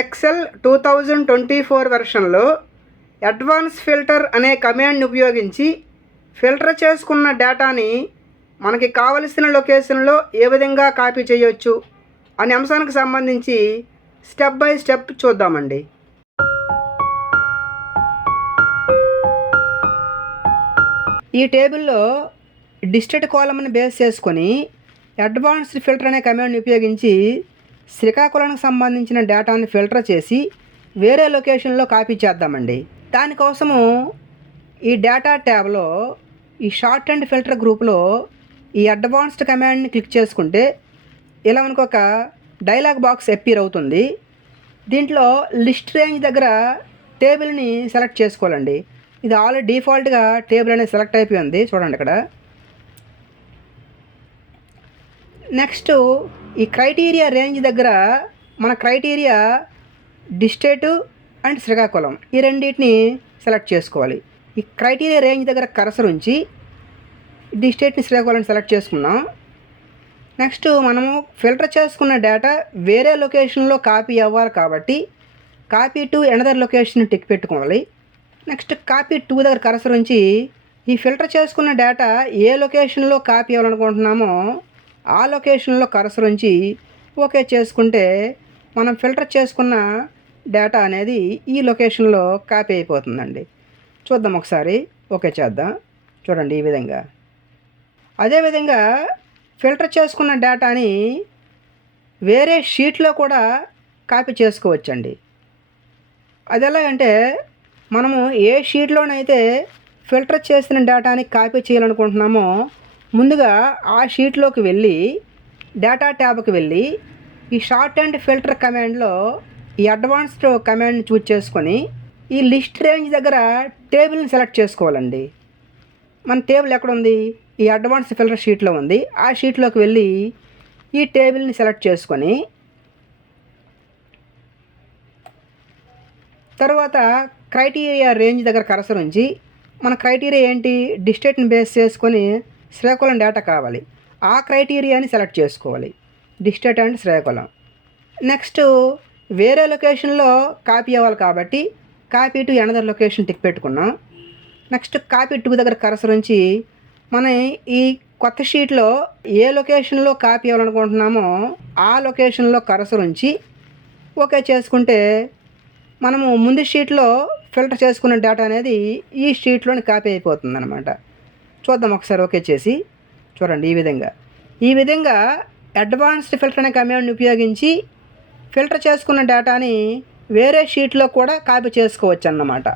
XL 2024 వెర్షన్లో advance filter అనే కమాండ్ని ఉపయోగించి filter చేసుకున్న డేటాని మనకి కావలసిన లొకేషన్లో ఏ విధంగా కాపీ చేయొచ్చు అనే అంశానికి సంబంధించి స్టెప్ బై స్టెప్ చూద్దామండి. ఈ టేబుల్లో డిస్టెట్ కాలమ్ని బేస్ చేసుకొని అడ్వాన్స్డ్ ఫిల్టర్ అనే కమాండ్ని ఉపయోగించి శ్రీకాకుళానికి సంబంధించిన డేటాని ఫిల్టర్ చేసి వేరే లొకేషన్లో కాపీ చేద్దామండి. దానికోసము ఈ డేటా ట్యాబ్లో ఈ షార్ట్ అండ్ ఫిల్టర్ గ్రూప్లో ఈ అడ్వాన్స్డ్ కమాండ్ని క్లిక్ చేసుకుంటే ఇలా మనకు ఒక డైలాగ్ బాక్స్ అపీర్ అవుతుంది. దీంట్లో లిస్ట్ రేంజ్ దగ్గర టేబుల్ని సెలెక్ట్ చేసుకోవాలండి. ఇది ఆల్రెడీ డిఫాల్ట్గా టేబుల్ అనేది సెలెక్ట్ అయిపోయింది, చూడండి ఇక్కడ. నెక్స్ట్ ఈ క్రైటీరియా రేంజ్ దగ్గర మన క్రైటీరియా డిస్టేట్ అండ్ శ్రీకాకుళం ఈ రెండింటిని సెలెక్ట్ చేసుకోవాలి. ఈ క్రైటీరియా రేంజ్ దగ్గర కర్సర్ ఉంచి డిస్టేట్ని శ్రీకాకుళం సెలెక్ట్ చేసుకున్నాం. నెక్స్ట్ మనము ఫిల్టర్ చేసుకున్న డేటా వేరే లొకేషన్లో కాపీ అవ్వాలి కాబట్టి copy to another location tick పెట్టుకోవాలి. నెక్స్ట్ కాపీ టు దగ్గర కర్సర్ ఉంచి ఈ ఫిల్టర్ చేసుకున్న డేటా ఏ లొకేషన్లో కాపీ అవ్వాలనుకుంటున్నామో ఆ లొకేషన్లో కర్సర్ ఉంచి ఓకే చేసుకుంటే మనం ఫిల్టర్ చేసుకున్న డేటా అనేది ఈ లొకేషన్లో కాపీ అయిపోతుందండి. చూద్దాం ఒకసారి, ఓకే చేద్దాం. చూడండి ఈ విధంగా. అదేవిధంగా ఫిల్టర్ చేసుకున్న డేటాని వేరే షీట్లో కూడా కాపీ చేసుకోవచ్చండి. అది ఎలాగంటే మనము ఏ షీట్లోనైతే ఫిల్టర్ చేసిన డేటాని కాపీ చేయాలనుకుంటున్నామో ముందుగా ఆ షీట్లోకి వెళ్ళి డేటా ట్యాబ్కి వెళ్ళి ఈ షార్ట్ అండ్ ఫిల్టర్ కమాండ్లో ఈ అడ్వాన్స్డ్ కమాండ్ని చూజ్ చేసుకొని ఈ లిస్ట్ రేంజ్ దగ్గర టేబుల్ని సెలెక్ట్ చేసుకోవాలండి. మన టేబుల్ ఎక్కడ ఉంది? ఈ అడ్వాన్స్ ఫిల్టర్ షీట్లో ఉంది. ఆ షీట్లోకి వెళ్ళి ఈ టేబుల్ని సెలెక్ట్ చేసుకొని తర్వాత క్రైటీరియా రేంజ్ దగ్గర కర్సర్ ఉంచి మన క్రైటీరియా ఏంటి? డిస్టేట్ని బేస్ చేసుకొని శ్రీకాకుళం డేటా కావాలి. ఆ క్రైటీరియాని సెలెక్ట్ చేసుకోవాలి, డిస్టేట్ అండ్ శ్రీకాకుళం. నెక్స్ట్ వేరే లొకేషన్లో కాపీ అవ్వాలి కాబట్టి copy to another location tick పెట్టుకున్నాం. నెక్స్ట్ కాపీ టు దగ్గర కర్సర్ ఉంచి మనం ఈ కొత్త షీట్లో ఏ లొకేషన్లో కాపీ అవ్వాలనుకుంటున్నామో ఆ లొకేషన్లో కర్సర్ ఉంచి ఓకే చేసుకుంటే మనము ముందు షీట్లో ఫిల్టర్ చేసుకున్న డేటా అనేది ఈ షీట్లోని కాపీ అయిపోతుంది అన్నమాట. చూద్దాం ఒకసారి, ఓకే చేసి చూడండి ఈ విధంగా అడ్వాన్స్డ్ ఫిల్టర్ అనే కమాండ్ని ఉపయోగించి ఫిల్టర్ చేసుకున్న డేటాని వేరే షీట్లో కూడా కాపీ చేసుకోవచ్చు అన్నమాట.